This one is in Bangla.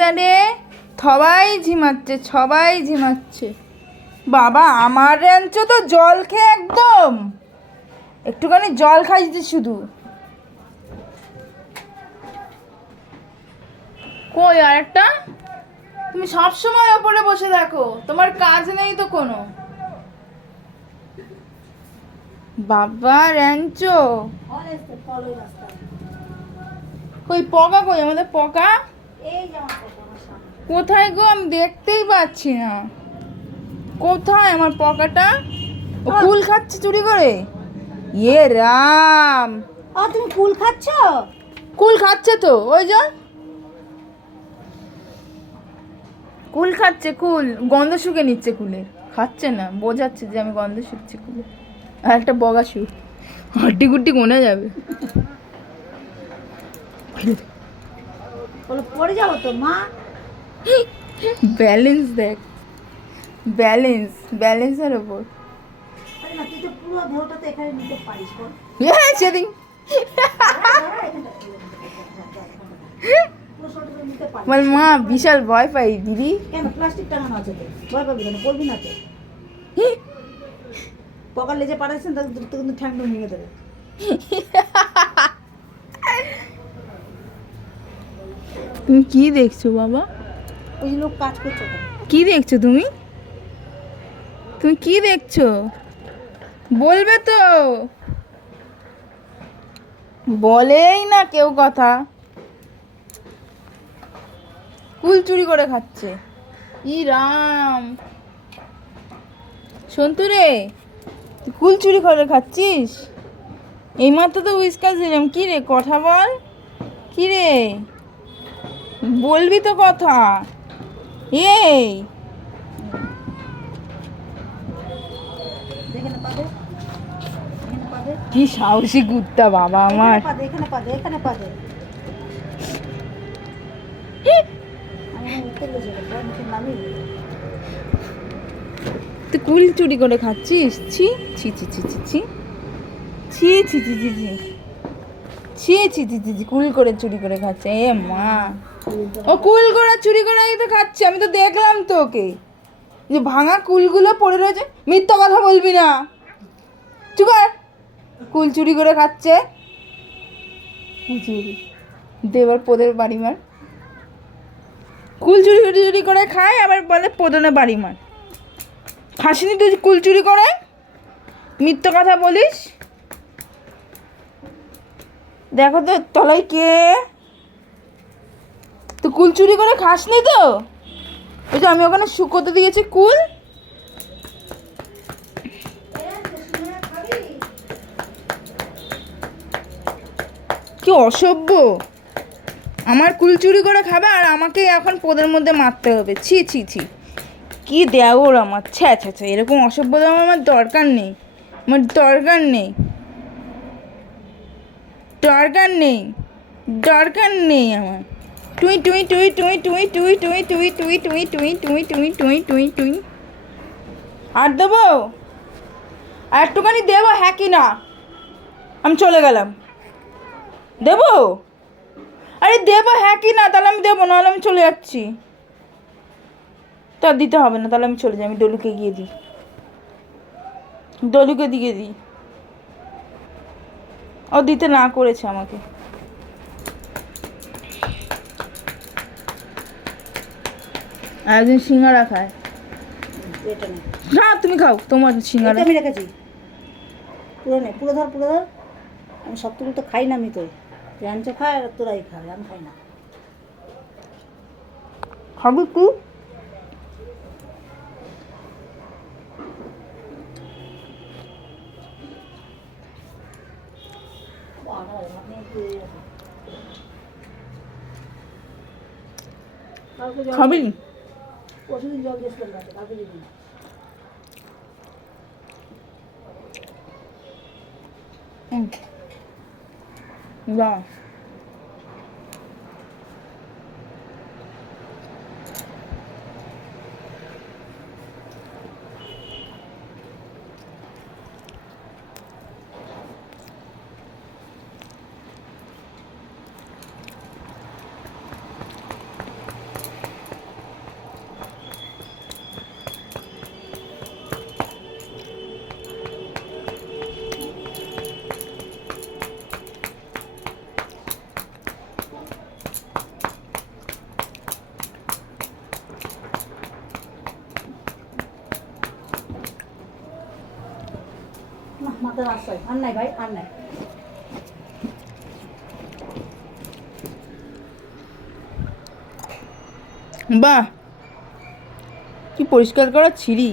দাঁড়ে সবাই ঝিমাচ্ছে সবাই ঝিমাচ্ছে। বাবা আমার র্যাঞ্চ তো জল খেয়ে একদম। একটুখানি জল খাইছে শুধু। কই আর একটা? তুমি সবসময় ওপরে বসে দেখো তোমার কাজ নেই তো কোনো। বাবা র্যাঞ্চো কই পকা কই? আমাদের পকা? কোথায় গো? আমি দেখতেই পাচ্ছি না। কোথায় আমার পকাটা কুল খাচ্ছে চুরি করে? ইয়ে রাম। ও তুমি কুল খাচ্ছ? কুল খাচ্ছে তো ওই যে। কুল খাচ্ছে কুল। গন্ধ শুকে নিচ্ছে কুলের। খাচ্ছে না বোঝাচ্ছে যে আমি গন্ধ শুকছি কুলের। আর একটা বগা শুক হাড্ডি গুড্ডি কোনে যাবে। বলো পড়ে যাব তো মা? ব্যালেন্স দেখ। ব্যালেন্স ব্যালেন্সের ওপর। তুই তো পুরো ঢেউটা তো এখানে নিতে পারিস বল। হ্যাঁ সেদিন। মা বিশাল ভয় পাই দিদি। কেন প্লাস্টিক টাঙানো আছে তো? ভয় পাবি কেন? পড়বি না তো? পকার লেজে পাঠাচ্ছেন তাকে কিন্তু ঠ্যাংটা ভেঙে দেবে। তুমি কি দেখছ বাবা? ওই লোক কাজ করছে কি দেখছ তুমি? তুমি কি দেখছ? বলবে তো। বলেই না কেউ কথা। কুল চুরি করে খাচ্ছে। ই রাম। সন্তু রে কুল চুরি করে খাচ্ছিস? এইমাত্র তো উইস্কাস দিলাম কি রে কথা বল। কি রে? বলবি তো কথা। এই। কি সাহসী কুত্তা বাবা আমার। তুই কুল চুরি করে খাচ্ছিস? ছি ছি ছি ছি ছি ছি। ছি ছি ছি ছি ছি। ছি ছি ছি কুল করে চুরি করে খাচ্ছে। এ মা। ও কুল করে চুরি করে তো খাচ্ছে, আমি তো দেখলাম তো ওকে যে ভাঙা কুলগুলো পড়ে রয়েছে, মিথ্যা কথা বলবি না। চুপ কর। কুল চুরি করে খাচ্ছে। দেবার পোদের বাড়ি মার। কুল চুরি চুরি করে খায়, আবার বলে পোদনে বাড়ি মার। খাসনি তুই কুল চুরি করে? মিথ্যা কথা বলিস? দেখো তো, তলায় কে? তো কুল চুরি করে খাসনি তো? ওই যে আমি ওখানে শুকোতে দিয়েছি কুল? কি অসভ্য। আমার কুল চুরি করে খাবে আর আমাকে এখন পোদের মধ্যে মারতে হবে। ছি ছি ছি। কি দেওর আমার। ছ্যা ছ্যা ছ্যা, এরকম অসভ্যতা আমার দরকার নেই। আমার দরকার নেই। দরকার নেই দরকার নেই আমার টুই টুই টুই টুই টুই টুই টুই টুই টুই টুই টুই টুই টুই টুই টুই টুই আর দেবো আর একটুখানি দেবো হ্যাঁ কি না আমি চলে গেলাম দেবো আরে দেবো হ্যাঁ কি না তাহলে আমি দেবো নাহলে আমি চলে যাচ্ছি তা দিতে হবে না তাহলে আমি চলে যাই আমি ডলুকে গিয়ে দিই ডলুকে দিয়ে দিই ও দিতে না করেছে আমাকে। আর একজন সিঙ্গারা খায়। এটা নেই না তুমি খাও তোমার সিঙ্গারা। আমি রেখেছি। পুরো নেই পুরো ধর পুরো ধর। আমি সবটুকু তো খাই না আমি তো। র্যাঞ্চ খায় আর তোরাই খায় আমি খাই না। খাবি তুই วานอร่อยครับนี่คือ খাবেন প্রতিদিন জল দিয়ে চলে যাচ্ছে কালকে যদি হুম না মাথার আশ্রয়। আর নাই ভাই আর নাই। বাহ! কি পরিষ্কার করা ছিঁড়ি।